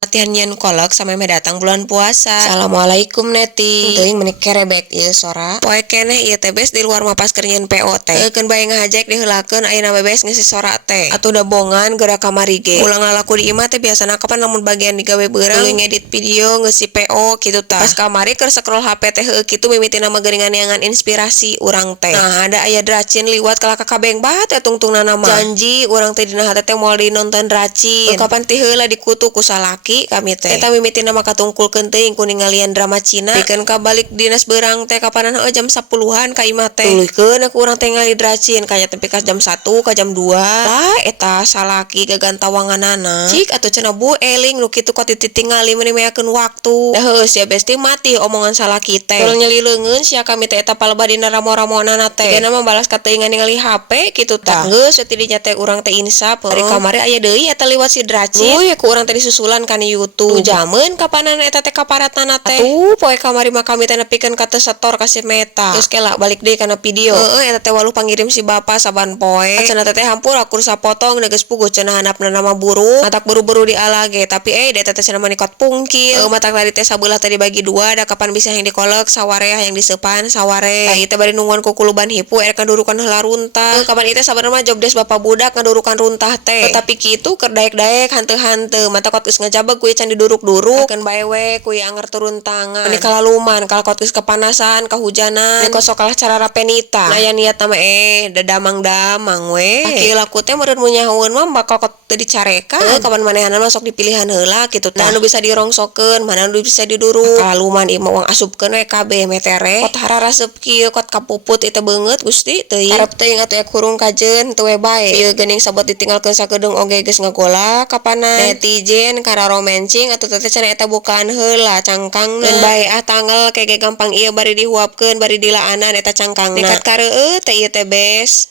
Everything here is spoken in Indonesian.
Latihan nyen kolak sampai datang bulan puasa. Assalamualaikum neti. Teuing menik kerebek ieu sora. Poe keneh ieu teh bes di luar mapas keur nyen PO teh. Keun bae ngahajek diheulakeun ayeuna bebes ngisi sora teh. Atuh da bongan geura kamari ge. Ulang lalaku di imah teh biasana kapan lamun bagian digawe beurang tuluy ngedit video ngeusi PO kitu tah. Pas kamari keur scroll HP teh heueuh kitu mimitina mah geuningan neangan inspirasi urang teh. Nah, ada aya dracin liwat ka kabeng bae teh tungtungna mah. Janji urang teh dina hate teh moal dinonton dracin. Kapan ti heula dikutu ku salaki kami teh eta mimitina mah katungkulkeun teuing ku ningalian drama Cina pikeun ka balik dinas beurang teh kapanan heueuh jam 10-an ka imah teh tuluykeun aku urang teh ngali dracin kaya tepi ka jam 1 ka jam 2 lah eta salaki gagantawanganana cik atuh cenah bu eling nu kitu koti titingali meuni meakeun waktu da heuh sia besti mati omongan salaki teh keur nyelileungeun sia kami teh eta palebah dina ramo-ramonana teh tigana mah balas kateuingan ningali HP kitu tah geus ti dinya teh urang teh insap dari kamari aya deui eta liwat si dracin ya ku urang teh disusulan ka YouTube jaman kapanan eta teh kaparatana teh atuh poe kamari mah kami teh nepikeun ka teu setor ka si Meta geus kela balik deui kana video eta teh waluh pangirim si bapa saban poe cenah teh hampur akur sapotong da geus puguh cenah handapna nama buruk matak buru-buru dialage tapi eta teh cenah manikot pungkil matak tadi teh sabelah teh dibagi dua da kapan bisa yang dikolek sawareah yang diseupan saware tah ieu teh bari nungguan ku kuluban hipu erek ngadurukan heula runtah kapan ieu teh sabenerna mah jobdes bapa budak ngadurukan runtah teh tapi kitu keur daek-daek hanteu-hanteu matak geus ngajabeg ku can diduruk-duruk akeun bae we ku anger turun tangan meuni kalaluman kalakot geus kepanasan kahujanan meuni sok kalah cara rapenita nah aya niat mah damang-damang we kieu laku teh meureun munyahoeun mah bakal kot teu dicarekan kapan manehanna mah sok dipilihan heula kitu tah nu bisa dirongsokeun mana nu bisa diduruk kalaluman ieu mah uang asupkeun we kabeh metere kot hararaseup kieu kot kapuput ieu teh beungeut Gusti teuing hareup teuing atuh ek hurung kajeun teu we bae ieu geuning sabot ditinggalkeun sakedeung oge geus ngagolak kapanan netizen kararo mencing atuh teh cenah eta bukaan heula cangkangna dan bae tanggal kege gampang ieu bari dihuapkeun bari dilaanan eta cangkangna nekat kareueuh teh ieu teh bes